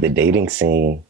the dating scene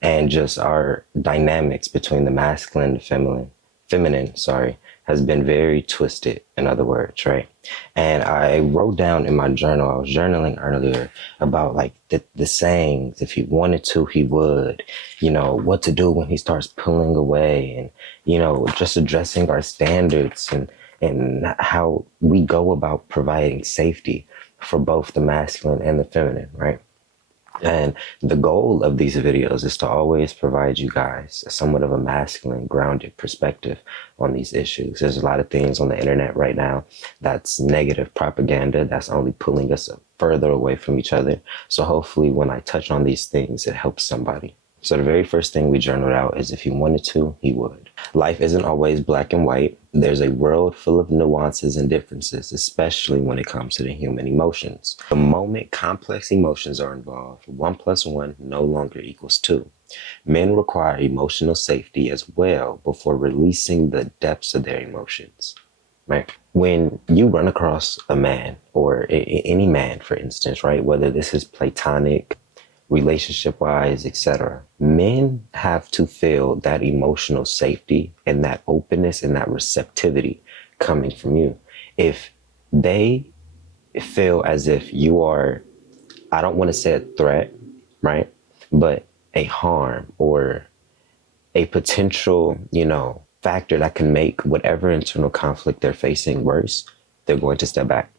and just our dynamics between the masculine and feminine, sorry, has been very twisted, in other words, right? And I wrote down in my journal, I was journaling earlier about like the sayings, if he wanted to, he would, what to do when he starts pulling away and, just addressing our standards and how we go about providing safety for both the masculine and the feminine, right? And the goal of these videos is to always provide you guys somewhat of a masculine, grounded perspective on these issues. There's a lot of things on the internet right now that's negative propaganda that's only pulling us further away from each other. So hopefully when I touch on these things, it helps somebody. So the very first thing we journaled out is if he wanted to, he would. Life isn't always black and white. There's a world full of nuances and differences, especially when it comes to the human emotions. The moment complex emotions are involved, 1 plus 1 no longer equals 2. Men require emotional safety as well before releasing the depths of their emotions. Right? When you run across a man or any man, for instance, right, whether this is platonic, relationship wise, etc. Men have to feel that emotional safety and that openness and that receptivity coming from you. If they feel as if you are, I don't want to say a threat, right? But a harm or a potential, factor that can make whatever internal conflict they're facing worse, they're going to step back.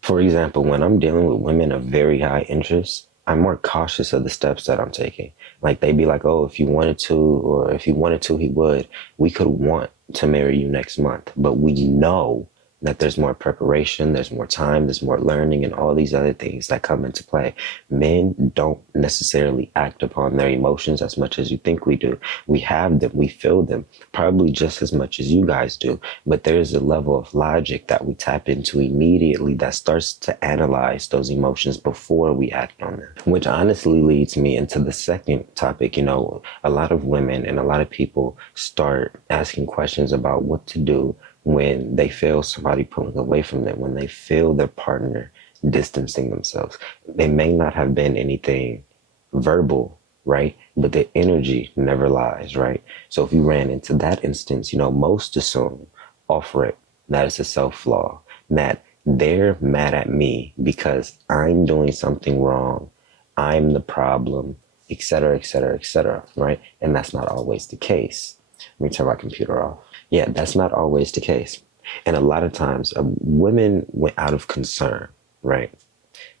For example, when I'm dealing with women of very high interest, I'm more cautious of the steps that I'm taking. Like they be like, oh, if you wanted to, or if he wanted to, he would. We could want to marry you next month. But we know that there's more preparation, there's more time, there's more learning, and all these other things that come into play. Men don't necessarily act upon their emotions as much as you think we do. We have them, we feel them, probably just as much as you guys do. But there's a level of logic that we tap into immediately that starts to analyze those emotions before we act on them. Which honestly leads me into the second topic. A lot of women and a lot of people start asking questions about what to do when they feel somebody pulling away from them, when they feel their partner distancing themselves. They may not have been anything verbal, right? But the energy never lies, right? So if you ran into that instance, most assume off rip that it's a self-flaw, that they're mad at me because I'm doing something wrong, I'm the problem, etc., etc., etc., right? And that's not always the case. Let me turn my computer off. Yeah, that's not always the case. And a lot of times women went out of concern, right?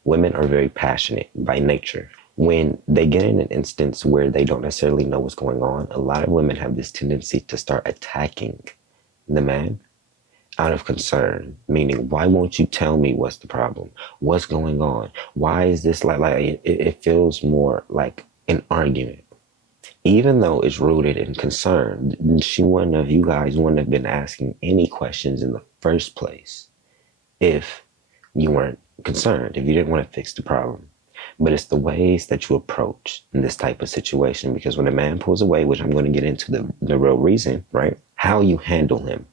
Women are very passionate by nature. When they get in an instance where they don't necessarily know what's going on, a lot of women have this tendency to start attacking the man out of concern, meaning, why won't you tell me what's the problem? What's going on? Why is this like it feels more like an argument. Even though it's rooted in concern, you guys wouldn't have been asking any questions in the first place if you weren't concerned, if you didn't want to fix the problem. But it's the ways that you approach in this type of situation, because when a man pulls away, which I'm going to get into the real reason, right? How you handle him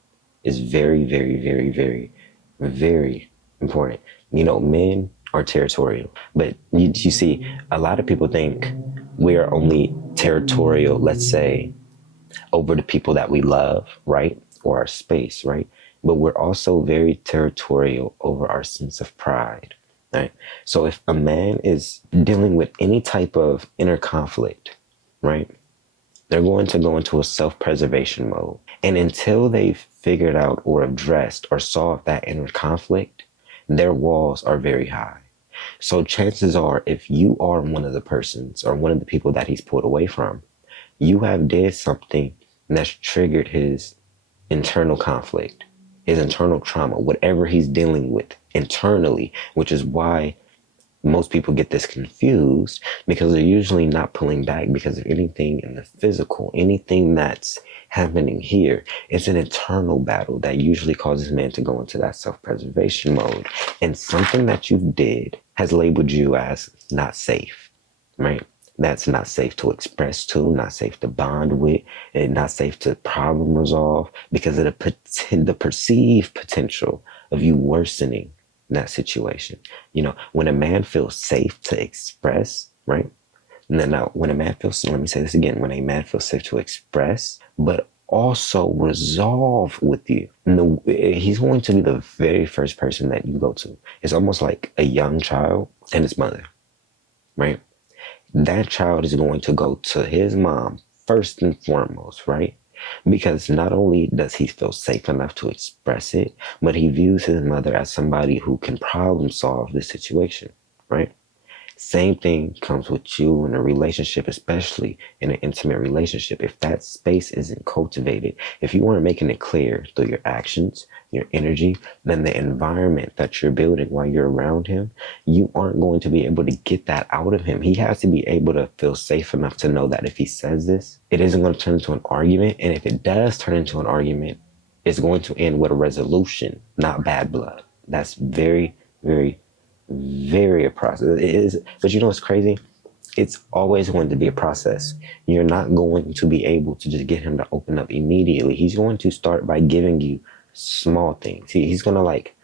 is very, very, very, very, very important. Men are territorial, but you see, a lot of people think we are only territorial, let's say, over the people that we love, right? Or our space, right? But we're also very territorial over our sense of pride, right? So if a man is dealing with any type of inner conflict, right? They're going to go into a self-preservation mode. And until they've figured out or addressed or solved that inner conflict, their walls are very high. So chances are, if you are one of the persons or one of the people that he's pulled away from, you have did something that's triggered his internal conflict, his internal trauma, whatever he's dealing with internally, which is why most people get this confused, because they're usually not pulling back because of anything in the physical, anything that's happening here. It's an internal battle that usually causes men to go into that self-preservation mode. And something that you did has labeled you as not safe, right? That's not safe to express to, not safe to bond with, and not safe to problem resolve because of the perceived potential of you worsening that situation. When a man feels safe to express, right, And then now, when a man feels, let me say this again, when a man feels safe to express, but also resolve with you, he's going to be the very first person that you go to. It's almost like a young child and his mother, right? That child is going to go to his mom first and foremost, right? Because not only does he feel safe enough to express it, but he views his mother as somebody who can problem solve the situation, right? Same thing comes with you in a relationship, especially in an intimate relationship. If that space isn't cultivated, if you aren't making it clear through your actions, your energy, then the environment that you're building while you're around him, you aren't going to be able to get that out of him. He has to be able to feel safe enough to know that if he says this, it isn't going to turn into an argument. And if it does turn into an argument, it's going to end with a resolution, not bad blood. That's very, very, very a process. It is, but you know what's crazy? It's always going to be a process. You're not going to be able to just get him to open up immediately. He's going to start by giving you small things. He's going to like,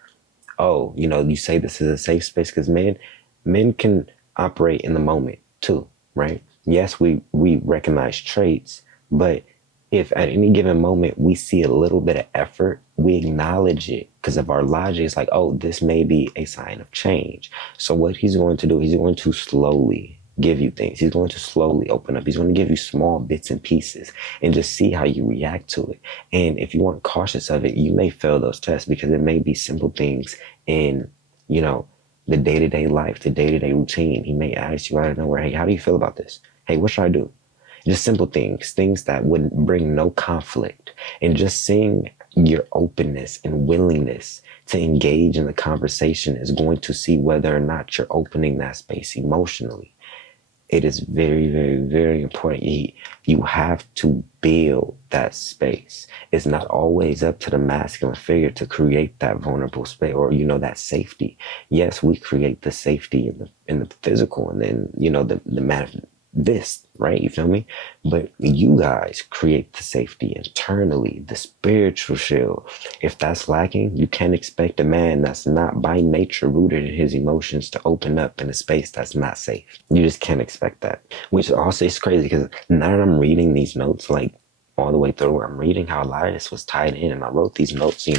oh, you say this is a safe space because men can operate in the moment too, right? Yes, we recognize traits, but if at any given moment we see a little bit of effort, we acknowledge it because of our logic. It's like, oh, this may be a sign of change. So what he's going to do, he's going to slowly give you things. He's going to slowly open up. He's going to give you small bits and pieces and just see how you react to it. And if you aren't cautious of it, you may fail those tests because it may be simple things in, the day-to-day life, the day-to-day routine. He may ask you out of nowhere, hey, how do you feel about this? Hey, what should I do? Just simple things that would bring no conflict. And just seeing your openness and willingness to engage in the conversation is going to see whether or not you're opening that space emotionally. It is very, very, very important. You have to build that space. It's not always up to the masculine figure to create that vulnerable space or, that safety. Yes, we create the safety in the physical and then, the man, this, right? You feel me? But you guys create the safety internally, the spiritual shield. If that's lacking, you can't expect a man that's not by nature rooted in his emotions to open up in a space that's not safe. You just can't expect that. Which also is crazy because now that I'm reading these notes, like all the way through, I'm reading how a lot of this was tied in. And I wrote these notes,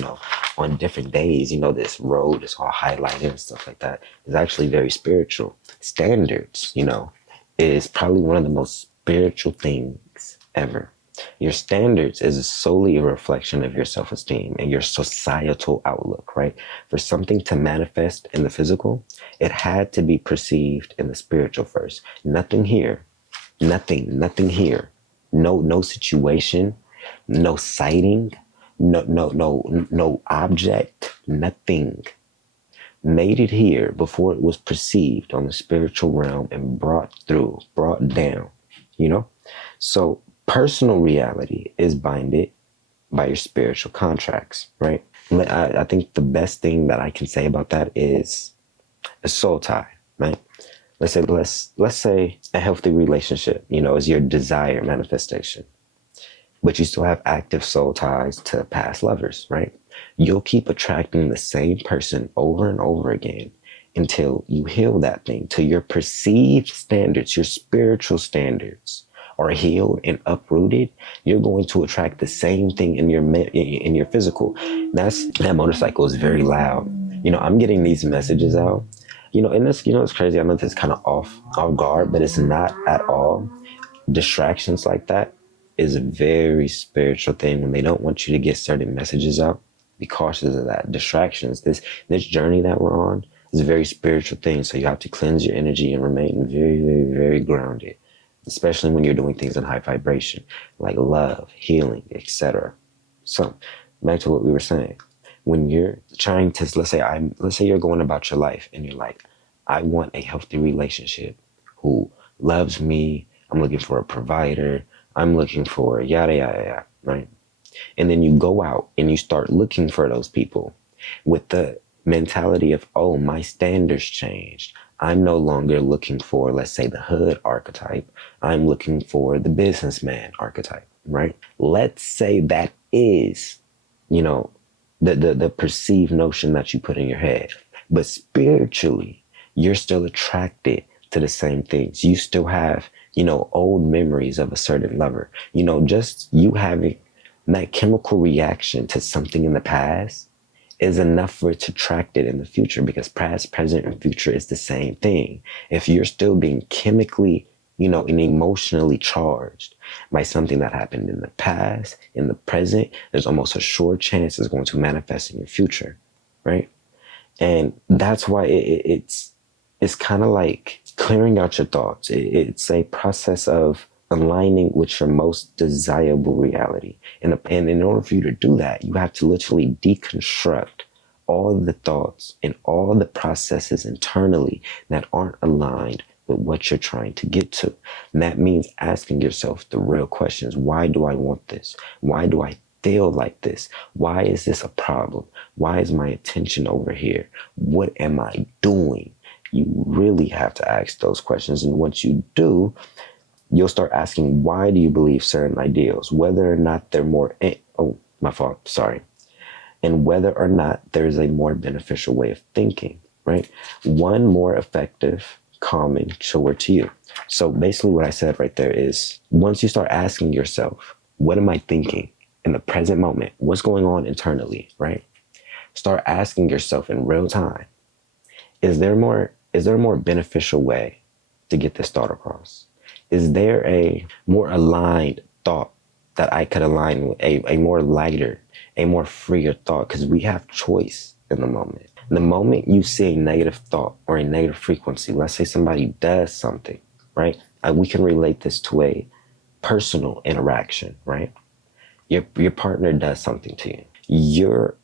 on different days. This road is all highlighted and stuff like that. It's actually very spiritual. Standards, is probably one of the most spiritual things ever. Your standards is solely a reflection of your self-esteem and your societal outlook, right? For something to manifest in the physical, it had to be perceived in the spiritual first. Nothing here. Nothing here. No situation, no sighting, no object, nothing made it here before it was perceived on the spiritual realm and brought down, So personal reality is binded by your spiritual contracts, right? I think the best thing that I can say about that is a soul tie, right? Let's say a healthy relationship, is your desired manifestation, but you still have active soul ties to past lovers, right? You'll keep attracting the same person over and over again until you heal that thing, till your perceived standards, your spiritual standards are healed and uprooted. You're going to attract the same thing in your physical. That motorcycle is very loud. I'm getting these messages out, and this, it's crazy. I know this is kind of off guard, but it's not at all. Distractions like that is a very spiritual thing. When they don't want you to get certain messages out, be cautious of that. Distractions, this journey that we're on is a very spiritual thing. So you have to cleanse your energy and remain very, very, very grounded, especially when you're doing things in high vibration, like love, healing, etc. So back to what we were saying. When you're trying to, let's say you're going about your life and you're like, I want a healthy relationship who loves me. I'm looking for a provider. I'm looking for yada, yada, yada, right? And then you go out and you start looking for those people with the mentality of, oh, my standards changed. I'm no longer looking for, let's say, the hood archetype. I'm looking for the businessman archetype, right? Let's say that is, the perceived notion that you put in your head. But spiritually, you're still attracted to the same things. You still have, old memories of a certain lover. Just you having that chemical reaction to something in the past is enough for it to attract it in the future, because past, present, and future is the same thing. If you're still being chemically, and emotionally charged by something that happened in the past, in the present, there's almost a sure chance it's going to manifest in your future, right? And that's why it's kind of like clearing out your thoughts. It's a process of aligning with your most desirable reality. And in order for you to do that, you have to literally deconstruct all the thoughts and all the processes internally that aren't aligned with what you're trying to get to. And that means asking yourself the real questions. Why do I want this? Why do I feel like this? Why is this a problem? Why is my attention over here? What am I doing? You really have to ask those questions. And once you do, you'll start asking, why do you believe certain ideals? Whether or not they're more, oh, my fault, sorry. And whether or not there's a more beneficial way of thinking, right? One more effective, calming, sure to you. So basically what I said right there is, once you start asking yourself, what am I thinking in the present moment? What's going on internally, right? Start asking yourself in real time, is there a more beneficial way to get this thought across? Is there a more aligned thought that I could align with, a more lighter, a more freer thought? Because we have choice in the moment. The moment you see a negative thought or a negative frequency, let's say somebody does something, right? We can relate this to a personal interaction, right? Your partner does something to you. Your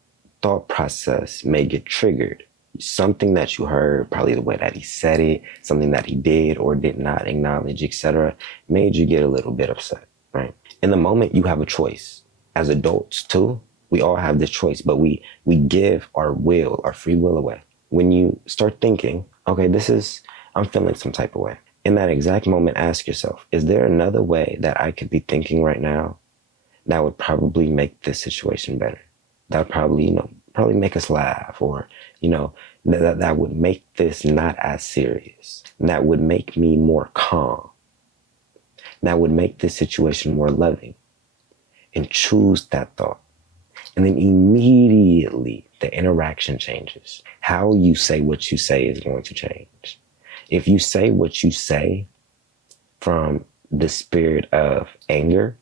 thought process may get triggered. Something that you heard, probably the way that he said it, something that he did or did not acknowledge, etc., made you get a little bit upset, right? In the moment, you have a choice. As adults too, we all have this choice, but we give our will, our free will away. When you start thinking, okay, I'm feeling some type of way. In that exact moment, ask yourself, is there another way that I could be thinking right now that would probably make this situation better? That would probably make us laugh, or, that would make this not as serious. That would make me more calm. That would make this situation more loving. And choose that thought. And then immediately the interaction changes. How you say what you say is going to change. If you say what you say from the spirit of anger,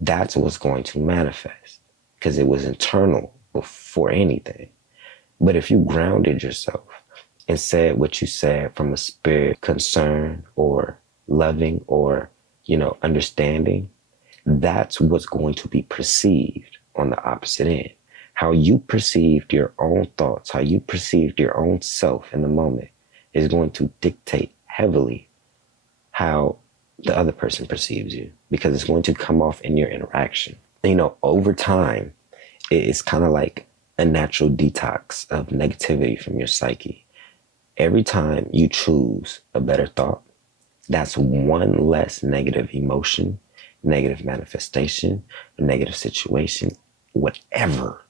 that's what's going to manifest, because it was internal before anything. But if you grounded yourself and said what you said from a spirit concern or loving or, understanding, that's what's going to be perceived on the opposite end. How you perceived your own thoughts, how you perceived your own self in the moment is going to dictate heavily how the other person perceives you, because it's going to come off in your interaction. Over time, it's kind of like a natural detox of negativity from your psyche. Every time you choose a better thought, that's one less negative emotion, negative manifestation, negative situation, whatever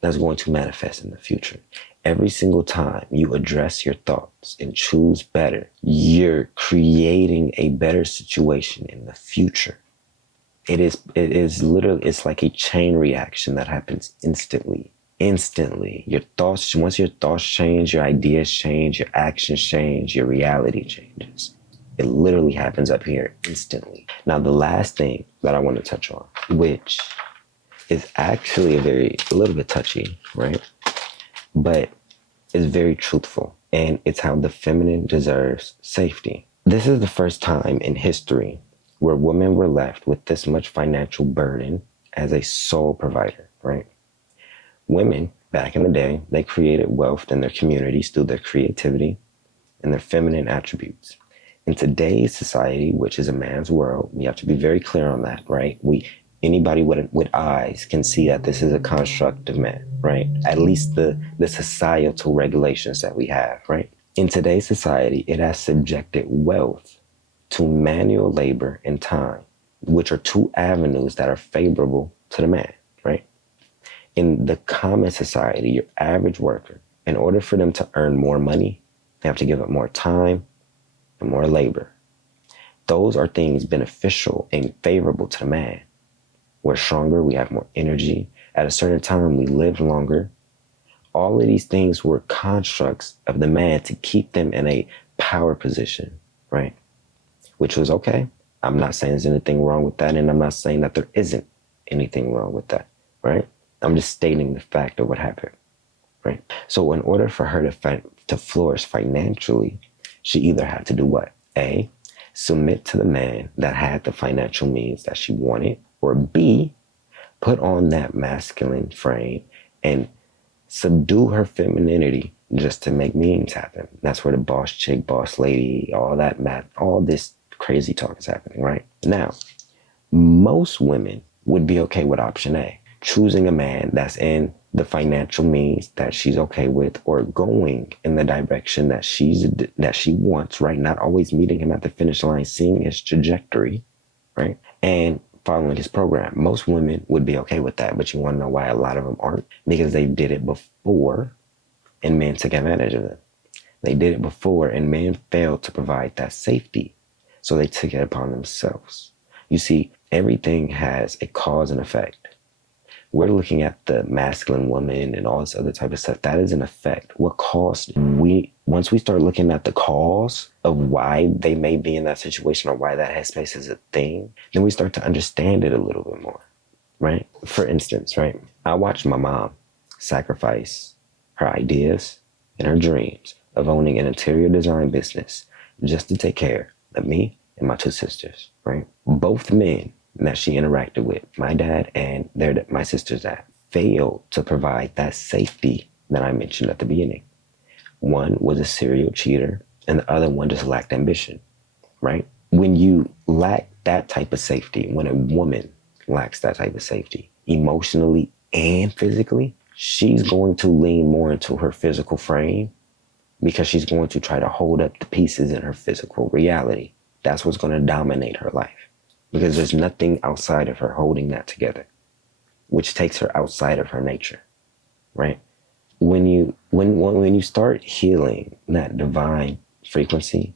that's going to manifest in the future. Every single time you address your thoughts and choose better, you're creating a better situation in the future. It is literally, it's like a chain reaction that happens instantly. Your thoughts, once your thoughts change, your ideas change, your actions change, your reality changes. It literally happens up here instantly. Now, the last thing that I want to touch on, which is actually a little bit touchy, right? But it's very truthful, and it's how the feminine deserves safety. This is the first time in history where women were left with this much financial burden as a sole provider, right? Women, back in the day, they created wealth in their communities through their creativity and their feminine attributes. In today's society, which is a man's world, we have to be very clear on that, right? Anybody with eyes can see that this is a construct of men, right? At least the societal regulations that we have, right? In today's society, it has subjected wealth to manual labor and time, which are two avenues that are favorable to the man, right? In the common society, your average worker, in order for them to earn more money, they have to give up more time, and more labor. Those are things beneficial and favorable to the man. We're stronger, we have more energy. At a certain time, we live longer. All of these things were constructs of the man to keep them in a power position, right? Which was okay. I'm not saying there's anything wrong with that, and I'm not saying that there isn't anything wrong with that, right? I'm just stating the fact of what happened, right? So in order for her to flourish financially, she either had to do what? A, submit to the man that had the financial means that she wanted, or B, put on that masculine frame and subdue her femininity just to make means happen. That's where the boss chick, boss lady, all that math, all this crazy talk is happening, right? Now, most women would be okay with option A, choosing a man that's in the financial means that she's okay with, or going in the direction that she wants, right? Not always meeting him at the finish line, seeing his trajectory, right? And following his program. Most women would be okay with that, but you want to know why a lot of them aren't? Because they did it before and men took advantage of them. They did it before and men failed to provide that safety. So they took it upon themselves. You see, everything has a cause and effect. We're looking at the masculine woman and all this other type of stuff. That is an effect. What caused once we start looking at the cause of why they may be in that situation or why that headspace is a thing, then we start to understand it a little bit more, right? For instance, right? I watched my mom sacrifice her ideas and her dreams of owning an interior design business just to take care of me and my two sisters, right? Both men that she interacted with, my dad and my sister's dad, failed to provide that safety that I mentioned at the beginning. One was a serial cheater and the other one just lacked ambition, right? When you lack that type of safety, when a woman lacks that type of safety, emotionally and physically, she's going to lean more into her physical frame because she's going to try to hold up the pieces in her physical reality. That's what's going to dominate her life. Because there's nothing outside of her holding that together, which takes her outside of her nature, right? When you start healing that divine frequency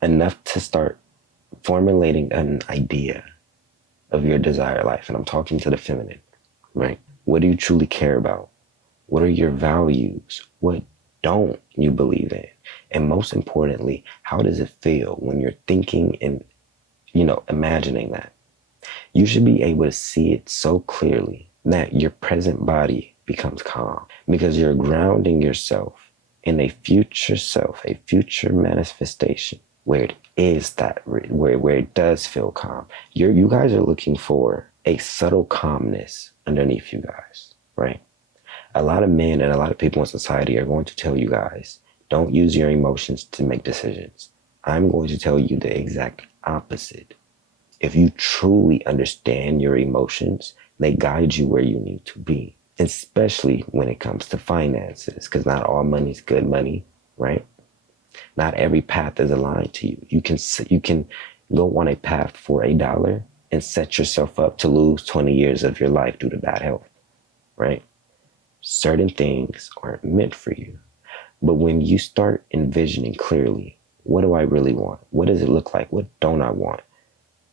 enough to start formulating an idea of your desired life, and I'm talking to the feminine, right? What do you truly care about? What are your values? What don't you believe in? And most importantly, how does it feel when you're thinking and imagining that? You should be able to see it so clearly that your present body becomes calm because you're grounding yourself in a future self, a future manifestation where it is that, where it does feel calm. You guys are looking for a subtle calmness underneath you guys, right? A lot of men and a lot of people in society are going to tell you guys, don't use your emotions to make decisions. I'm going to tell you the exact opposite. If you truly understand your emotions, they guide you where you need to be, especially when it comes to finances, because not all money is good money, right? Not every path is aligned to you. You can go on a path for $1 and set yourself up to lose 20 years of your life due to bad health, right? Certain things aren't meant for you. But when you start envisioning clearly, what do I really want? What does it look like? What don't I want?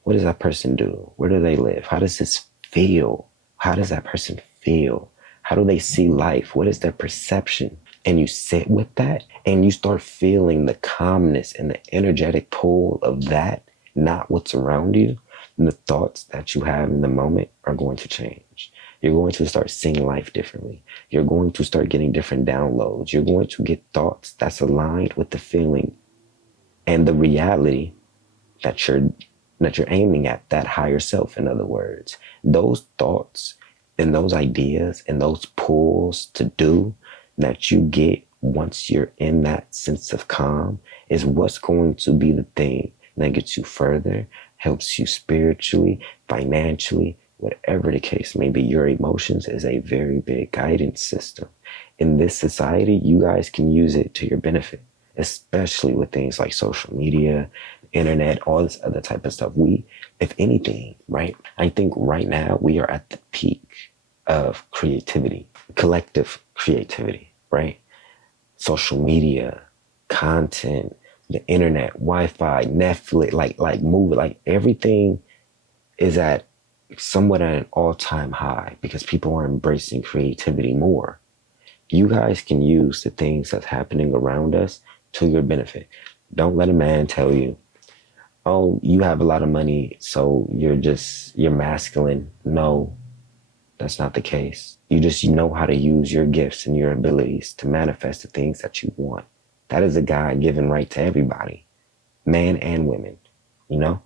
What does that person do? Where do they live? How does this feel? How does that person feel? How do they see life? What is their perception? And you sit with that and you start feeling the calmness and the energetic pull of that, not what's around you. And the thoughts that you have in the moment are going to change. You're going to start seeing life differently. You're going to start getting different downloads. You're going to get thoughts that's aligned with the feeling and the reality that you're aiming at, that higher self. In other words, those thoughts and those ideas and those pulls to do that you get once you're in that sense of calm is what's going to be the thing that gets you further, helps you spiritually, financially, whatever the case may be. Your emotions is a very big guidance system. In this society, you guys can use it to your benefit, especially with things like social media, internet, all this other type of stuff. If anything, right, I think right now we are at the peak of creativity, collective creativity, right? Social media, content, The internet, Wi-Fi, Netflix, like movie, like everything is at somewhat at an all-time high because people are embracing creativity more. You guys can use the things that's happening around us to your benefit. Don't let a man tell you, oh, you have a lot of money, so you're masculine. No, that's not the case. You know how to use your gifts and your abilities to manifest the things that you want. That is a God given right to everybody, man and women, you know?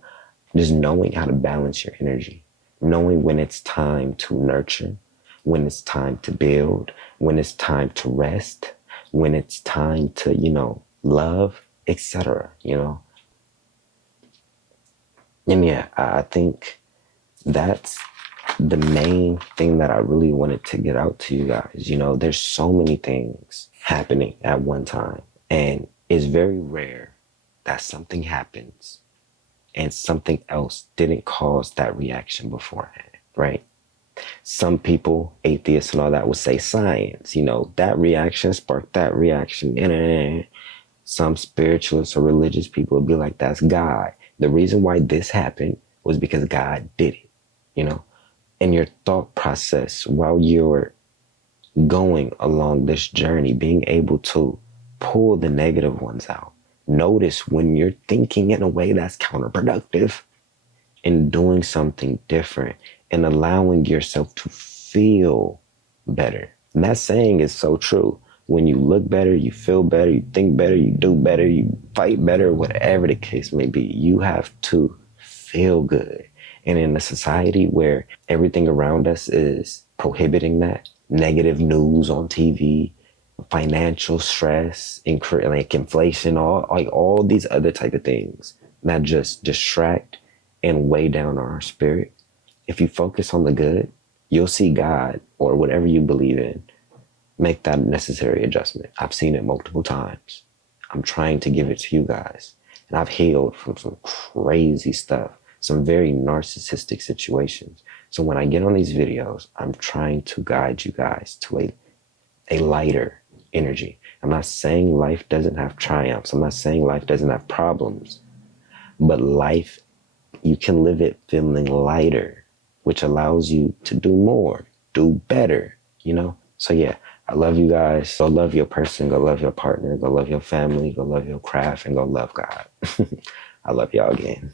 Just knowing how to balance your energy, knowing when it's time to nurture, when it's time to build, when it's time to rest, when it's time to, love, etc., And yeah, I think that's the main thing that I really wanted to get out to you guys. There's so many things happening at one time, and it's very rare that something happens and something else didn't cause that reaction beforehand, right? Some people, atheists and all that, would say science, that reaction sparked that reaction. Some spiritualists or religious people would be like, that's God. The reason why this happened was because God did it, you know? And your thought process while you're going along this journey, being able to pull the negative ones out. Notice when you're thinking in a way that's counterproductive and doing something different and allowing yourself to feel better. And that saying is so true. When you look better, you feel better, you think better, you do better, you fight better, whatever the case may be, you have to feel good. And in a society where everything around us is prohibiting that, negative news on TV, financial stress, like inflation, all these other type of things that just distract and weigh down our spirit. If you focus on the good, you'll see God or whatever you believe in make that necessary adjustment. I've seen it multiple times. I'm trying to give it to you guys. And I've healed from some crazy stuff, some very narcissistic situations. So when I get on these videos, I'm trying to guide you guys to a lighter energy. I'm not saying life doesn't have triumphs. I'm not saying life doesn't have problems. But life, you can live it feeling lighter, which allows you to do more, do better, So yeah, I love you guys. Go love your person, go love your partner, go love your family, go love your craft, and go love God. I love y'all again.